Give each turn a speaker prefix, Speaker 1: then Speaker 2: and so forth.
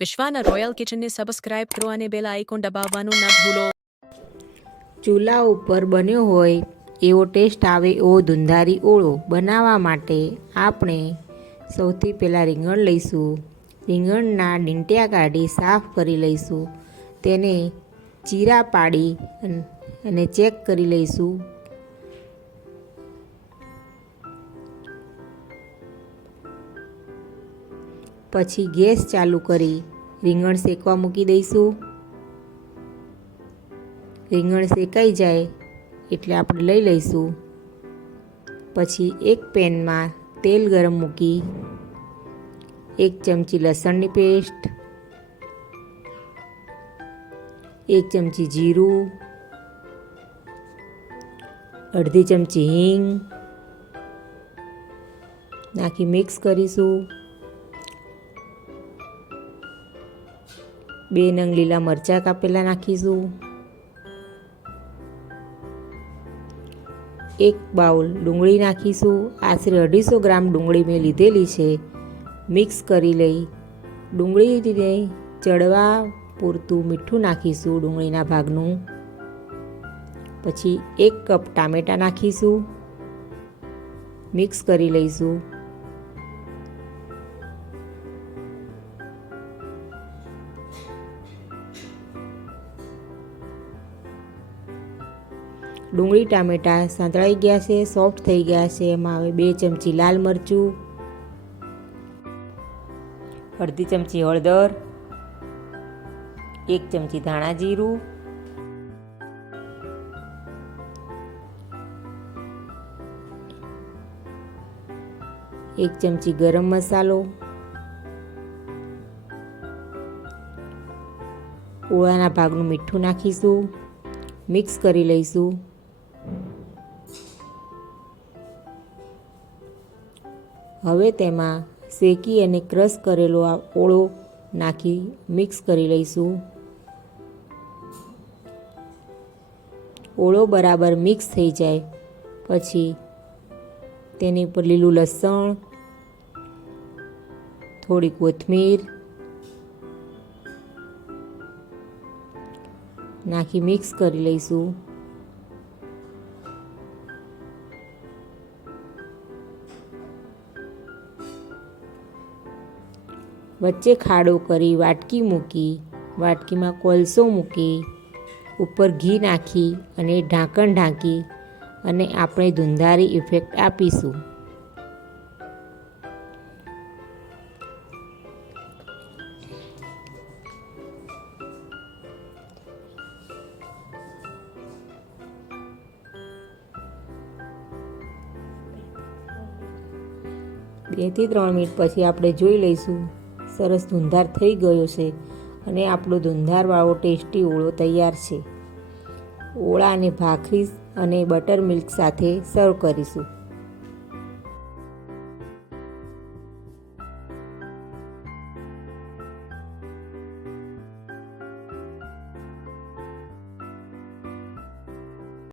Speaker 1: વિશ્વાના royal કિચનને subscribe કરો અને bell icon દબાવવાનું ન ભૂલો.
Speaker 2: ચૂલા ઉપર બન્યો હોય એવો ટેસ્ટ આવે એવો ધુંધારી ઓળો બનાવવા માટે આપણે સૌથી પહેલાં રીંગણ લઈશું. રીંગણના ડીંટિયા કાઢી સાફ કરી લઈશું. તેને ચીરા પાડી અને ચેક કરી લઈશું. પછી ગેસ ચાલુ કરી રીંગણ શેકવા મૂકી દઈશું. રીંગણ શેકાઈ જાય એટલે આપણે લઈ લઈશું. પછી એક પેનમાં તેલ ગરમ મૂકી એક ચમચી લસણની પેસ્ટ, એક ચમચી જીરું, અડધી ચમચી હિંગ નાખી મિક્સ કરીશું. બે નંગ લીલા મરચાં કાપેલા નાખીશું. એક બાઉલ ડુંગળી નાખીશું. આશરે અઢીસો ગ્રામ ડુંગળી મેં લીધેલી છે. મિક્સ કરી લઈ ડુંગળીને ચડવા પૂરતું મીઠું નાખીશું ડુંગળીના ભાગનું. પછી એક કપ ટામેટાં નાખીશું. મિક્સ કરી લઈશું. ડુંગળી ટામેટાં સાંતળાઈ ગયા છે સોફ્ટ થઈ ગયા છે. એમાં હવે બે ચમચી લાલ મરચું, અડધી ચમચી હળદર, એક ચમચી ધાણા જીરું, એક ચમચી ગરમ મસાલો, ઓળાના ભાગનું મીઠું નાખીશું, મિક્સ કરી લઈશું. હવે તેમાં શેકી અને ક્રશ કરેલો આ ઓળો નાખી મિક્સ કરી લઈશું. ઓળો બરાબર મિક્સ થઈ જાય. પછી તેની ઉપર લીલું લસણ, થોડી કોથમીર નાખી મિક્સ કરી લઈશું. વચ્ચે ખાડો કરી વાટકી મૂકી, વાટકીમાં કોલસો મૂકી, ઉપર ઘી નાખી અને ઢાંકણ ઢાંકી અને આપણે ધુંધારી ઇફેક્ટ આપીશું. બેથી ત્રણ મિનિટ પછી આપણે જોઈ લઈશું સરસ ધુંધાર થઈ ગયો છે અને આપણો ધુંધારવાળો ટેસ્ટી ઓળો તૈયાર છે. ઓળા અને ભાખરી અને બટર મિલ્ક સાથે સર્વ કરીશું.